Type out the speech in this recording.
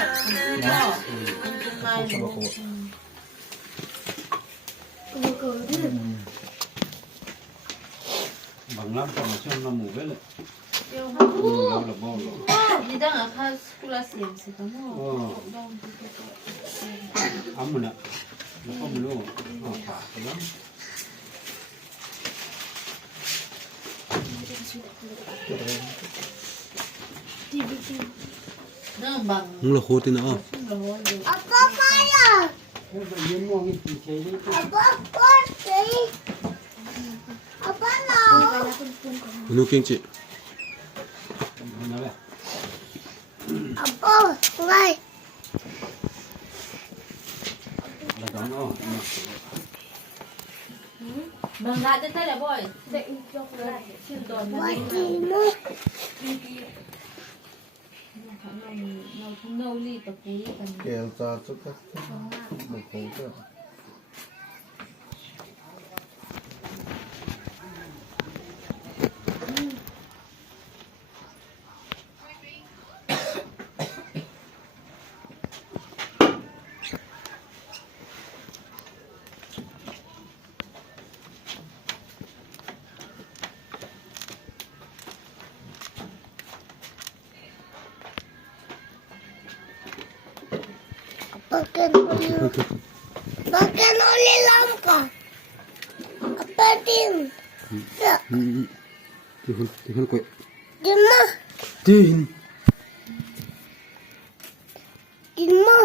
นะบางร้านก็มาช่วยน้ำหมูไปเลยเราละบ่หรอกนี่ดังอ่ะค่ะสกุลาเสียงสิคะมั้งอ้ำมันอ่ะแล้วก็ไม่รู้ขาดไปแล้วนั่งบัง มึงละโคตรนะอ๋อApa mana? Apa pasti? Apa nak? มึงดูเก่งจิ นั่นแหละ Apa? Why? แล้วก็บังได้จะได้แล้วบ่อยเด็กยกเลยชื่อตอนนั้น Why kamu? เราลีตะปุยกัน Elsa suka buku Pakai oli lampu. Apa tim? Ya. ที่คนกวย Di mana? จีน Di mana?